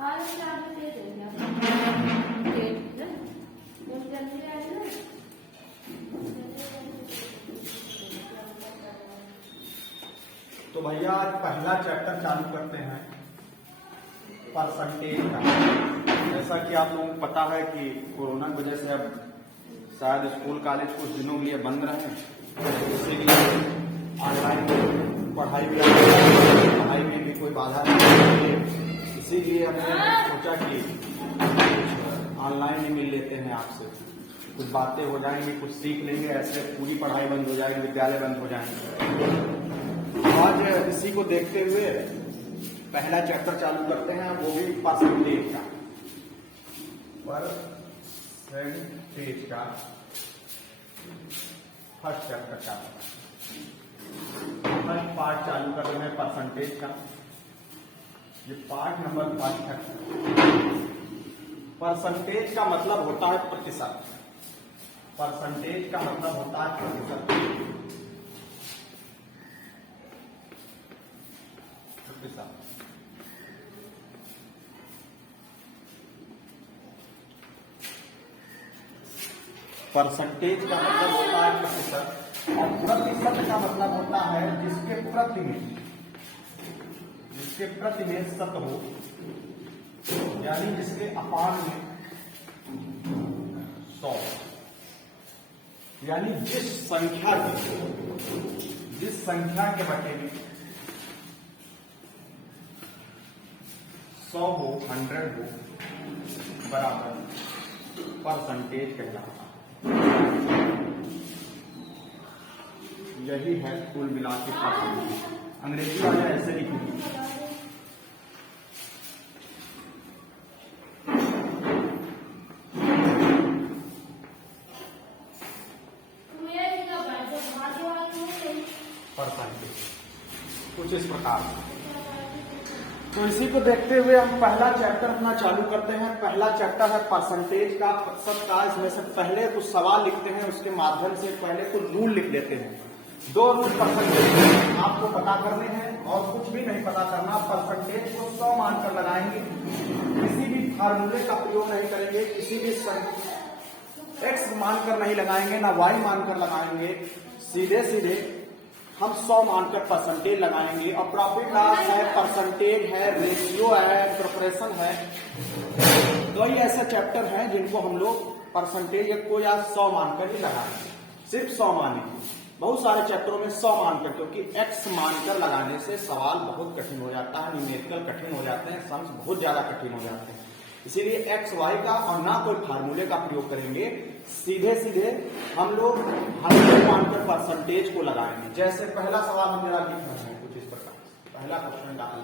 तो भैया आज पहला चैप्टर चालू करते हैं परसेंटेज का। जैसा कि आप लोगों को पता है कि कोरोना की वजह से अब शायद स्कूल कॉलेज कुछ दिनों के लिए बंद रहे, इसीलिए ऑनलाइन पढ़ाई में भी कोई बाधा नहीं, इसीलिए हमने सोचा कि ऑनलाइन ही मिल लेते हैं आपसे, कुछ बातें हो जाएंगी, कुछ सीख लेंगे। ऐसे पूरी पढ़ाई बंद हो जाएगी, विद्यालय बंद हो जाएंगे। आज इसी को देखते हुए पहला चैप्टर चालू करते हैं, वो भी परसेंटेज का। परसेंटेज का फर्स्ट चैप्टर का फर्स्ट पार्ट चालू कर रहे हैं परसेंटेज का। ये पार्ट नंबर 5 है। परसेंटेज का मतलब होता है प्रतिशत। परसेंटेज का मतलब होता है प्रतिशत। परसेंटेज का मतलब होता है प्रतिशत, और प्रतिशत का मतलब होता है जिसके प्रति में शत हो, यानी जिसके अपान में 100, यानी जिस संख्या के बटे में 100 हो, 100 हो, बराबर परसेंटेज कहलाता है। यही है कुल मिला के परसेंटेज। अंग्रेजी वाले ऐसे लिखेंगे। परसेंटेज कुछ इस प्रकार से। तो इसी को देखते हुए हम पहला चैप्टर अपना चालू करते हैं। पहला चैप्टर है परसेंटेज का, प्रतिशत का। इसमें से पहले कुछ सवाल लिखते हैं, उसके माध्यम से पहले कुछ रूल लिख लेते हैं। 2 रूल परसेंटेज आपको पता करने हैं और कुछ भी नहीं पता करना। परसेंटेज को 100 मानकर लगाएंगे, किसी भी फार्मूले का प्रयोग नहीं करेंगे, किसी भी x मानकर नहीं लगाएंगे, ना y मानकर लगाएंगे, सीधे हम 100 मानकर परसेंटेज लगाएंगे। और प्रॉफिट लॉस है, परसेंटेज है, रेशियो है, प्रोपोर्शन है। तो ये ऐसे चैप्टर हैं जिनको हम लोग परसेंटेज को या 100 मानकर ही लगाएंगे, सिर्फ 100 मानेंगे। बहुत सारे चैप्टरों में 100 मानकर, क्योंकि x मानकर लगाने से सवाल बहुत कठिन हो जाता है, न्यूमेरिकल कठिन हो जाते हैं, सम्स बहुत ज्यादा कठिन हो जाते हैं। इसीलिए x y का और ना कोई फार्मूले का प्रयोग करेंगे, सीधे हम लोग 100 मानकर परसेंटेज को लगाएंगे। जैसे पहला सवाल हम जरा लिख रहे हैं कुछ इस प्रकार। पहला क्वेश्चन डाल,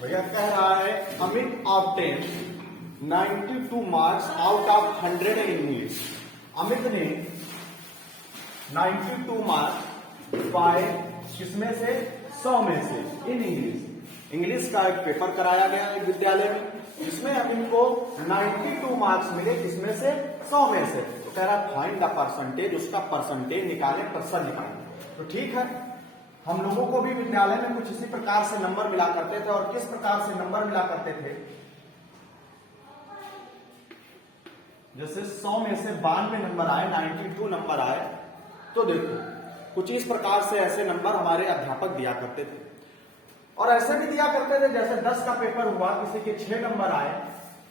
भैया कह रहा है Amit obtain 92 marks out of 100 in English. Amit ने 92 मार्क्स पाए किसमें से? 100 में से, इन इंग्लिश। इंग्लिश का एक पेपर कराया गया एक विद्यालय में, जिसमें अमित को 92 मार्क्स मिले, किसमें से? 100 में से। तो कह रहा फाइंड द परसेंटेज, उसका परसेंटेज निकाले, प्रतिशत निकाले। तो ठीक है, हम लोगों को भी विद्यालय में कुछ इसी प्रकार से नंबर मिला करते थे। और किस प्रकार से नंबर मिला करते थे? जैसे 100 में से 92 नंबर आए, 92 नंबर आए, तो देखो कुछ इस प्रकार से ऐसे नंबर हमारे अध्यापक दिया करते थे। और ऐसे भी दिया करते थे, जैसे 10 का पेपर हुआ, किसी के 6 नंबर आए,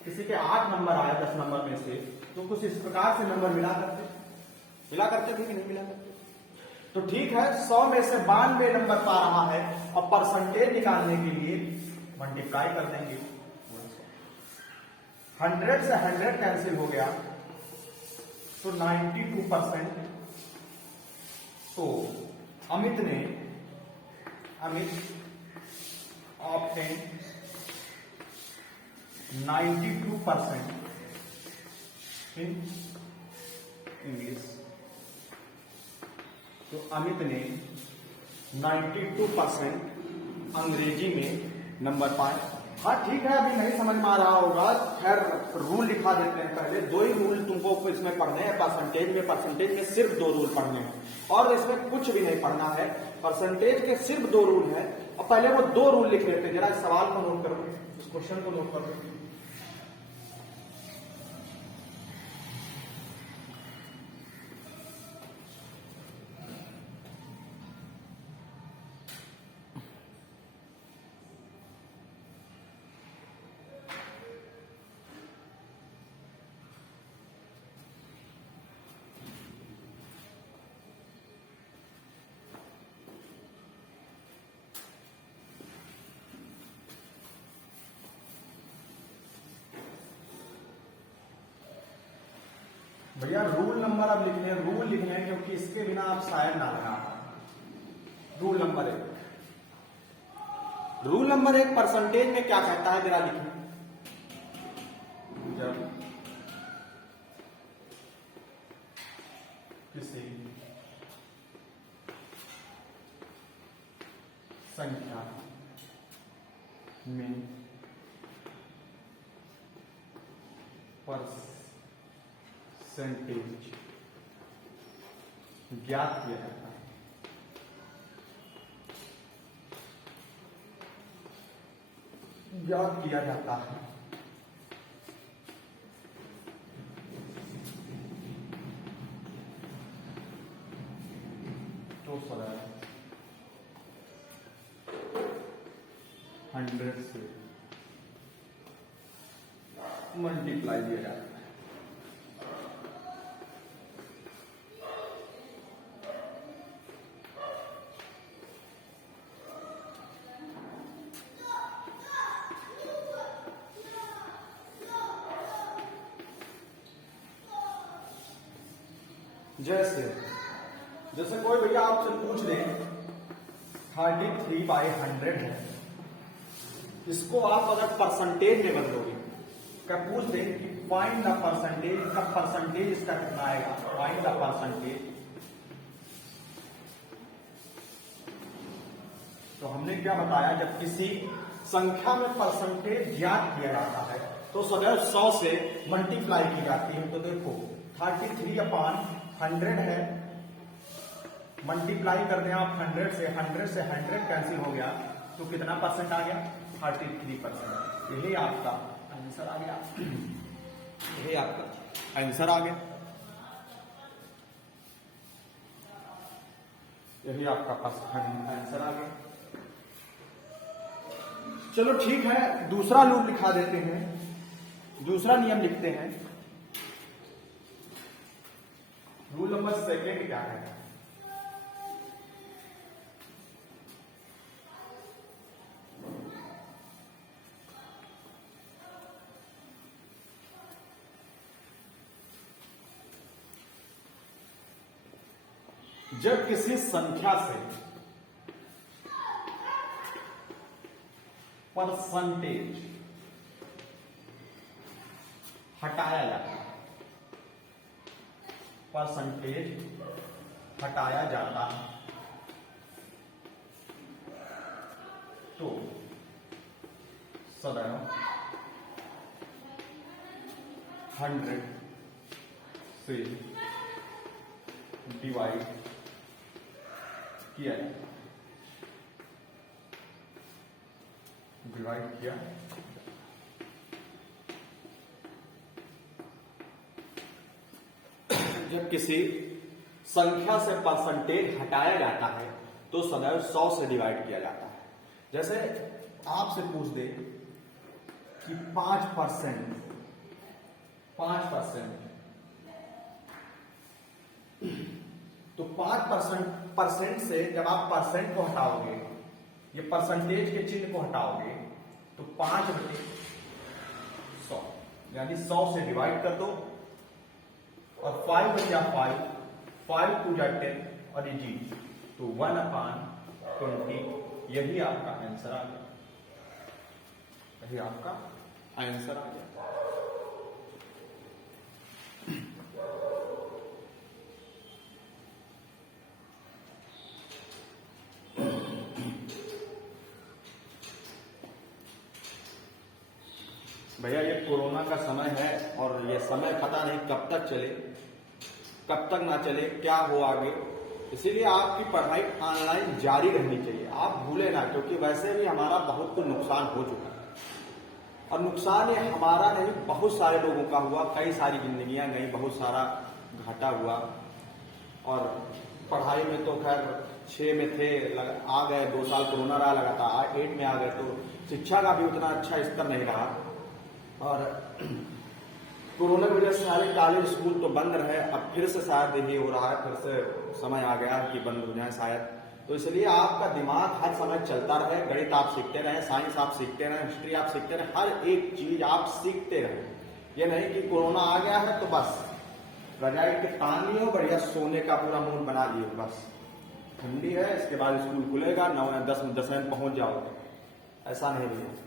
किसी के 8 नंबर आए 10 नंबर में से, तो कुछ इस प्रकार से नंबर मिला करते थे कि नहीं मिला करते? तो ठीक है, 100 में से 92 नंबर पा रहा है और परसेंटेज निकालने के लिए मल्टीप्लाई कर देंगे। 100 से 100 कैंसिल हो गया तो 92%। तो अमित ऑब्टेन 92% इन इंग्लिश। तो अमित ने 92% अंग्रेजी में नंबर पाए। हाँ ठीक है, अभी नहीं समझ में आ रहा होगा, खैर रूल लिखा देते हैं पहले। 2 ही रूल तुमको इसमें पढ़ने हैं, परसेंटेज में सिर्फ 2 रूल पढ़ने हैं और इसमें कुछ भी नहीं पढ़ना है। परसेंटेज के सिर्फ 2 रूल हैं और पहले वो 2 रूल लिख लेते हैं। जरा इस सवाल को नोट करो, इस क्वेश्चन को नोट करो। भैया रूल नंबर अब लिखने हैं, रूल लिखने हैं, क्योंकि इसके बिना आप शायद ना लगा। रूल नंबर 1 परसेंटेज में क्या कहता है, जरा लिखिए। जब किसी संख्या में परसेंटेज ज्ञात किया जाता है, तो सर 100 से मल्टीप्लाई दिया जाता है। जैसे कोई भैया आपसे पूछ ले 33/100 है, इसको आप अगर परसेंटेज में बदलोगे, क्या पूछ दे कि फाइंड द परसेंटेज, इसका परसेंटेज इसका कितना आएगा, फाइंड द परसेंटेज। तो हमने क्या बताया, जब किसी संख्या में परसेंटेज ज्ञात किया जाता है तो सदैव 100 से मल्टीप्लाई की जाती है। तो देखो 33/100 है, मल्टीप्लाई कर दें आप 100 से 100 कैंसिल हो गया तो कितना परसेंट आ गया, 33%। यही आपका आंसर आ गया, यही आपका आंसर आ गया, यही आपका आंसर आ गया। चलो ठीक है, दूसरा रूल लिखा देते हैं, दूसरा नियम लिखते हैं। रूल नंबर 2 क्या है, जब किसी संख्या से परसेंटेज हटाया जाता है, परसेंटेज हटाया जाता है, तो सदैव 100 से डिवाइड किया जाए, डिवाइड किया जब किसी संख्या से परसेंटेज हटाया जाता है तो सदैव 100 से डिवाइड किया जाता है। जैसे आपसे पूछ दे कि 5% तो 5% से जब आप परसेंट को हटाओगे, ये परसेंटेज के चिन्ह को हटाओगे, तो 5/100 यानी 100 से डिवाइड कर दो और 5 बन जा 5, 5 2 जा 10 और ये जी तो 1/20। यही आपका आंसर आ गया, यही आपका आंसर आ गया। भैया ये कोरोना का समय है और ये समय पता नहीं कब तक चले, कब तक ना चले, क्या हो आगे, इसीलिए आपकी पढ़ाई ऑनलाइन जारी रहनी चाहिए। आप भूले ना, क्योंकि वैसे भी हमारा बहुत कुछ नुकसान हो चुका है और नुकसान ये हमारा नहीं, बहुत सारे लोगों का हुआ, कई सारी जिंदगियां गई, बहुत सारा घाटा हुआ। और पढ़ाई में तो खैर 6 में थे, आ गए, 2 साल कोरोना रहा लगातार, 8 में आ गए, तो शिक्षा का भी उतना अच्छा स्तर नहीं रहा। और कोरोना की वजह से सारे कॉलेज स्कूल तो बंद रहे, अब फिर से शायद यही हो रहा है, फिर से समय आ गया कि बंद हो जाए शायद। तो इसलिए आपका दिमाग हर समय चलता रहे, गणित आप सीखते रहे, साइंस आप सीखते रहे, हिस्ट्री आप सीखते रहे, हर एक चीज आप सीखते रहे। ये नहीं कि कोरोना आ गया है तो बस रजाई के तान लिए हो, बढ़िया सोने का पूरा मूड बना लिए हो, बस ठंडी है इसके बाद स्कूल खुलेगा 9 या 10 में पहुंच जाओगे, ऐसा नहीं है।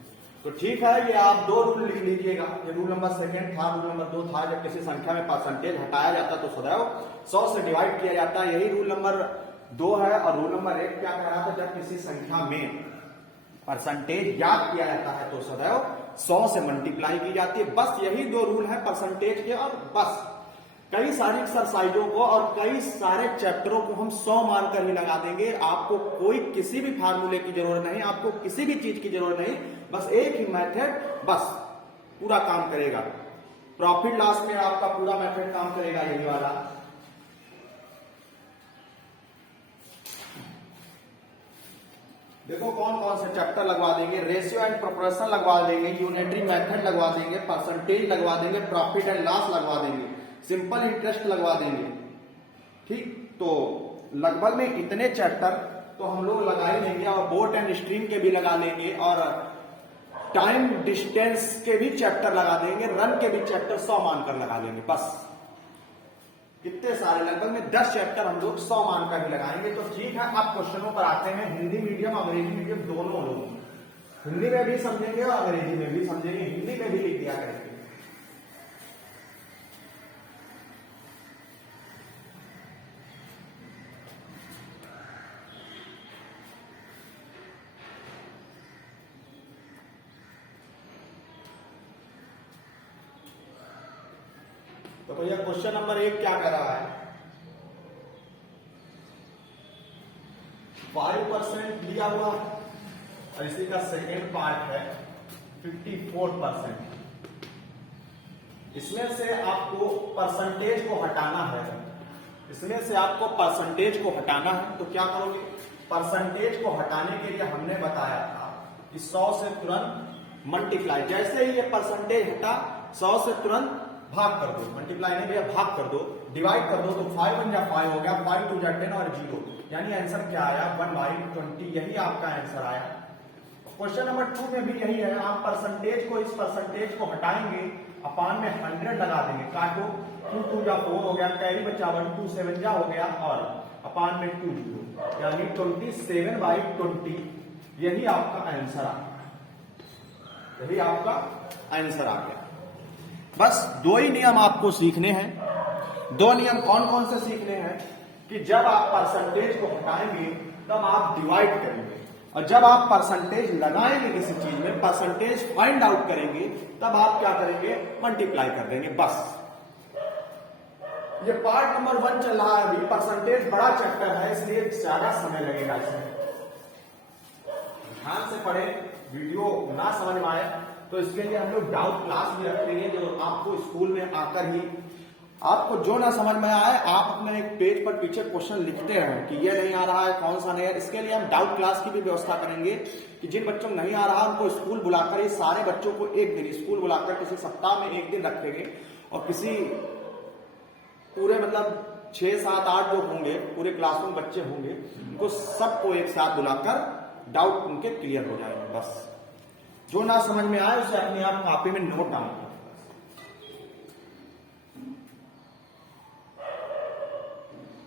तो ठीक है, ये आप 2 रूल लिख लीजिएगा। ये रूल नंबर 2 था, रूल नंबर 2 था, जब किसी संख्या में परसेंटेज हटाया जाता तो सदैव 100 से डिवाइड किया जाता है, यही रूल नंबर 2 है। और रूल नंबर 1 क्या कह रहा था, जब किसी संख्या में परसेंटेज ज्ञात किया जाता है तो सदैव 100 से मल्टीप्लाई की जाती है। बस यही 2 रूल है परसेंटेज के। और बस कई सारी एक्सरसाइजों को और कई सारे चैप्टरों को हम 100 मानकर ही लगा देंगे। आपको कोई किसी भी फार्मूले की जरूरत नहीं, आपको किसी भी चीज की जरूरत नहीं, बस एक ही मेथड बस पूरा काम करेगा। प्रॉफिट लॉस में आपका पूरा मेथड काम करेगा, यही वाला। देखो कौन कौन से चैप्टर लगवा देंगे, रेशियो एंड प्रोपोर्शन लगवा देंगे, यूनिटरी मेथड लगवा देंगे, परसेंटेज लगवा देंगे, प्रॉफिट एंड लॉस लगवा देंगे, सिंपल इंटरेस्ट लगवा देंगे। ठीक, तो लगभग में इतने चैप्टर तो हम लोग लगा ही लेंगे और बोट एंड स्ट्रीम के भी लगा लेंगे और टाइम डिस्टेंस के भी चैप्टर लगा देंगे, रन के भी चैप्टर 100 मानकर लगा देंगे। बस कितने सारे, लगभग में 10 चैप्टर हम लोग 100 मानकर ही लगाएंगे। तो ठीक है, अब क्वेश्चनों पर आते हैं। हिंदी मीडियम अंग्रेजी मीडियम दोनों लोग, हिंदी में भी समझेंगे और अंग्रेजी में भी समझेंगे, हिंदी में भी लिख दिया करेंगे। तो भैया क्वेश्चन नंबर 1 क्या कह रहा है, 5% लिया हुआ और इसी का सेकेंड पार्ट है 54%। इसमें से आपको परसेंटेज को हटाना है, इसमें से आपको परसेंटेज को हटाना है। तो क्या करोगे, परसेंटेज को हटाने के लिए हमने बताया था कि 100 से तुरंत मल्टीप्लाई, जैसे ही ये परसेंटेज हटा 100 से तुरंत भाग कर दो, मल्टीप्लाई नहीं भैया भाग कर दो, डिवाइड कर दो, तो 5 बन जा 5 हो गया, 5 2 जा 10 और 0, यानी आंसर क्या आया 1/20, यही आपका आंसर आया। क्वेश्चन नंबर 2 में भी यही है, आप परसेंटेज को, इस परसेंटेज को हटाएंगे, अपान में 100 लगा देंगे, काटो, 2 2 जा 4 हो गया, कैरी बचा 1 2 7 जा हो गया और अपान में 2 0, यानी 27/20, यही आपका आंसर आ गया, यही आपका आंसर आ गया। बस 2 ही नियम आपको सीखने हैं। 2 नियम कौन कौन से सीखने हैं कि जब आप परसेंटेज को हटाएंगे तब आप डिवाइड करेंगे, और जब आप परसेंटेज लगाएंगे किसी चीज में, परसेंटेज फाइंड आउट करेंगे, तब आप क्या करेंगे, मल्टीप्लाई कर देंगे। बस ये पार्ट नंबर 1 चल रहा है अभी, परसेंटेज बड़ा चैप्टर है इसलिए ज्यादा समय लगेगा इसमें। ध्यान से पढ़े, वीडियो ना समझ में आए तो इसके लिए हम लोग डाउट क्लास भी रखेंगे, जो आपको स्कूल में आकर ही आपको जो ना समझ में आए आप अपने एक पेज पर पीछे क्वेश्चन लिखते हैं कि ये नहीं आ रहा है, कौन सा नहीं है। इसके लिए हम डाउट क्लास की भी व्यवस्था करेंगे कि जिन बच्चों को नहीं आ रहा उनको स्कूल बुलाकर, ये सारे बच्चों को एक दिन स्कूल बुलाकर किसी सप्ताह में एक दिन रखेंगे और किसी पूरे मतलब 6, 7, 8 जो होंगे पूरे क्लास में बच्चे होंगे उनको सबको एक साथ बुलाकर डाउट उनके क्लियर हो जाएंगे। बस जो ना समझ में आए उसे अपने आप कॉपी में नोट डालेंगे।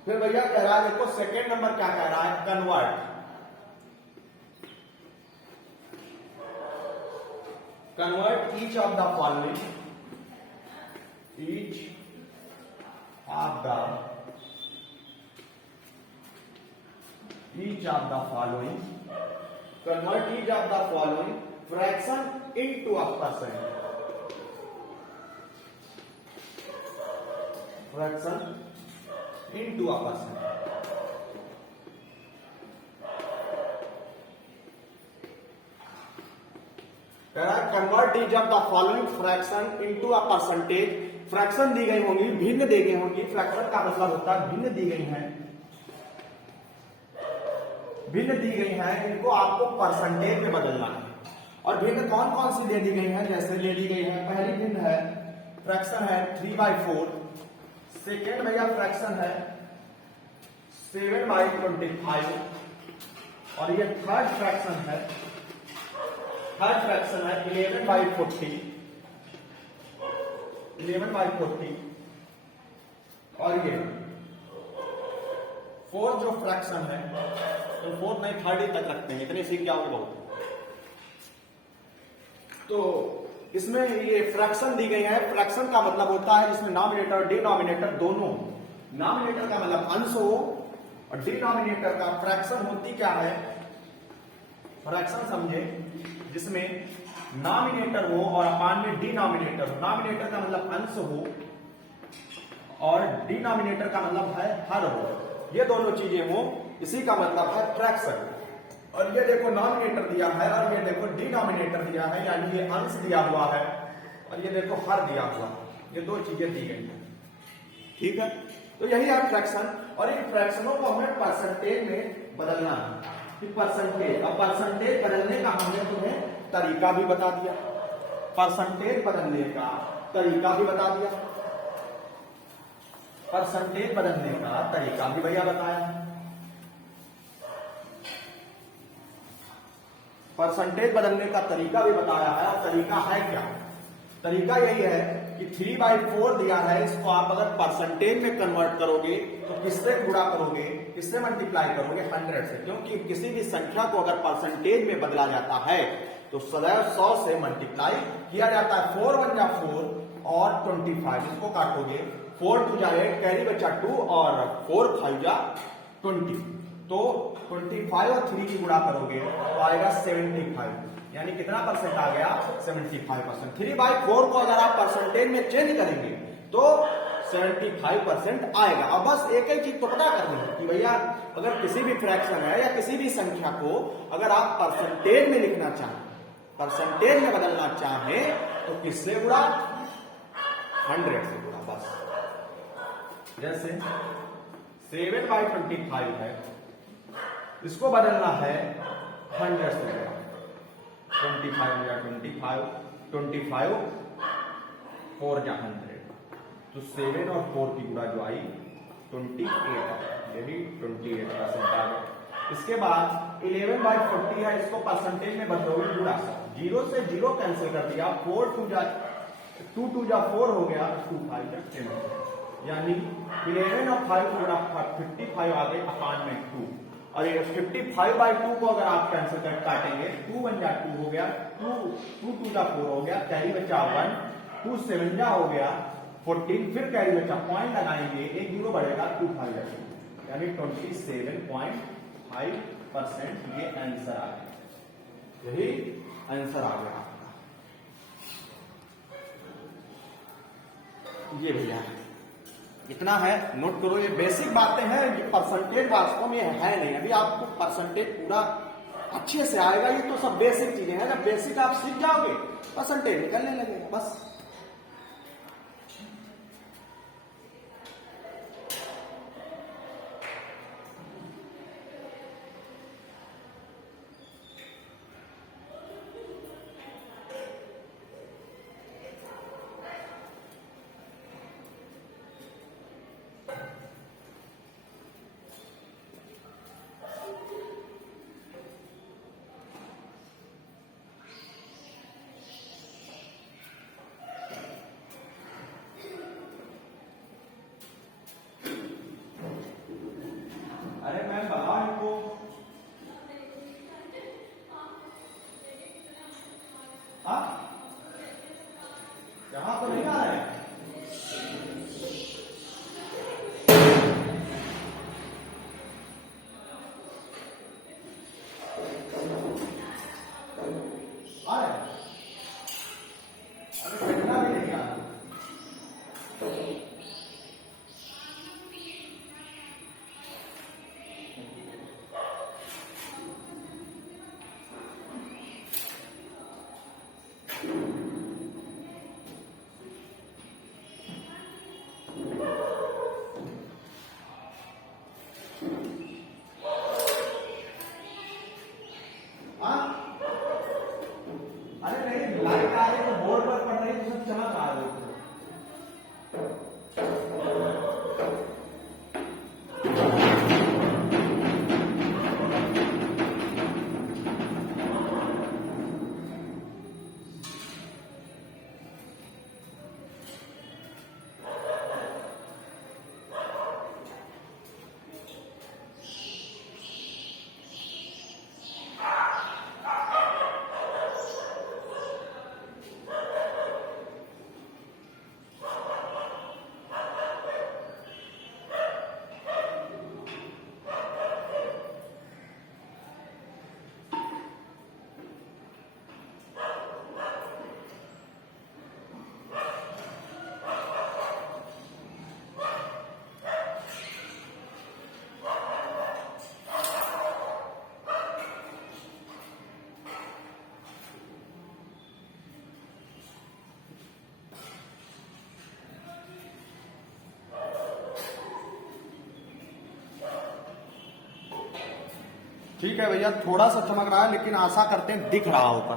फिर भैया कह रहा है, देखो सेकेंड नंबर क्या कह रहा है, convert. Convert each of the following, each of the following, convert each of the following fraction into a percent, fraction into a percent। कह रहा है convert each of the following fraction into a percentage. Fraction दी गई होंगी, भिन्न दी गई होंगी। Fraction का मतलब होता है भिन्न दी गई है, भिन्न दी गई है, इनको आपको परसेंटेज में बदलना है। और भिन्न कौन कौन सी दे दी गई है, जैसे ले दी गई है, पहली भिन्न है फ्रैक्शन है 3/4, सेकेंड भैया फ्रैक्शन है 7/25, और ये थर्ड फ्रैक्शन है 11/40, 11/40, और ये फोर्थ जो फ्रैक्शन है, तो फोर्थ नहीं 30 तक रखते हैं, इतने सीख जाओगे बहुत। तो इसमें ये फ्रैक्शन दी गई है। फ्रैक्शन का मतलब होता है जिसमें नॉमिनेटर और डिनोमिनेटर दोनों, नॉमिनेटर का मतलब अंश हो और डिनोमिनेटर का फ्रैक्शन होती क्या है, फ्रैक्शन समझे जिसमें नॉमिनेटर हो और अपान में डिनोमिनेटर हो। नॉमिनेटर का मतलब अंश हो और डिनोमिनेटर का मतलब है हर हो, ये दोनों चीजें हो, इसी का मतलब है फ्रैक्शन। और ये देखो नॉमिनेटर दिया है और ये देखो डिनोमिनेटर दिया है, यानी ये अंश दिया हुआ है और ये देखो हर दिया हुआ, ये दो चीजें दी गई है। ठीक है, तो यही है फ्रैक्शन। और इन फ्रैक्शनों को हमें परसेंटेज में बदलना है कि परसेंटेज। अब परसेंटेज बदलने का हमने तुम्हें तरीका भी बता दिया, परसेंटेज बदलने का तरीका भी बता दिया, परसेंटेज बदलने का तरीका भी भैया बताया। परसेंटेज बदलने का तरीका भी बताया है। और तरीका है क्या, तरीका यही है कि 3/4 दिया है, इसको आप अगर परसेंटेज में कन्वर्ट करोगे तो किससे गुणा करोगे, किससे मल्टीप्लाई करोगे, 100 से। क्योंकि किसी भी संख्या को अगर परसेंटेज में बदला जाता है तो सदैव 100 से मल्टीप्लाई किया जाता है। 4 1 जा 4 और 25, इसको काटोगे 4 2 जा 8, कैरी बचा 2 और 4 5 जा 20, तो 25 और 3 की गुणा करोगे तो आएगा 75, यानी कितना परसेंट आ गया, 75%। 3/4 को अगर आप परसेंटेज में चेंज करेंगे तो 75% आएगा। अब बस एक ही चीज तो पता करनी है कि भैया अगर किसी भी फ्रैक्शन है या किसी भी संख्या को अगर आप परसेंटेज में लिखना चाहें, परसेंटेज में बदलना चाहें तो किससे गुणा, 100 से गुणा। बस जैसे 7/25 है, इसको बदलना है 100 से गुणा। 25 या 25, 25 4 जा 100, तो 7 और 4 की गुणा जो आई 28, ये भी 28% आ गया। इसके बाद 11/40 है, इसको परसेंटेज में बदलोगे गुणा, 0 से 0 कैंसिल कर दिया, 4 2 जा 4 हो गया, 2 5 जा 10, यानी 11 और 5 को गुणा 55 आ गए अपान में 2। और ये 55/2 को अगर आप कैंसिल कर काटेंगे, 2 1 जा 2 हो गया, 2 2 जा 4 हो गया, कैरी बचा 1, 2 7 जा हो गया 14, फिर कैरी बचा, पॉइंट लगाएंगे, एक 0 बढ़ेगा, 2 5 जा 2, यानी 27.5% ये आंसर आ गया, यही आंसर आ गया आपका। ये भैया इतना है, नोट करो, ये बेसिक बातें हैं। ये परसेंटेज वास्तव में है नहीं, अभी आपको परसेंटेज पूरा अच्छे से आएगा। ये तो सब बेसिक चीजें हैं, जब बेसिक आप सीख जाओगे परसेंटेज निकलने लगेगा। बस हाँ, यहाँ तो नहीं आ रहे हैं। आ रहे हैं? अरे घटना भी नहीं आ रहा। हाँ? अरे नहीं, लाइट आ रही तो बोर्ड पर पड़ रही तो सब चमक आ रही है। ठीक है भैया, थोड़ा सा चमक रहा है लेकिन आशा करते हैं दिख रहा होगा।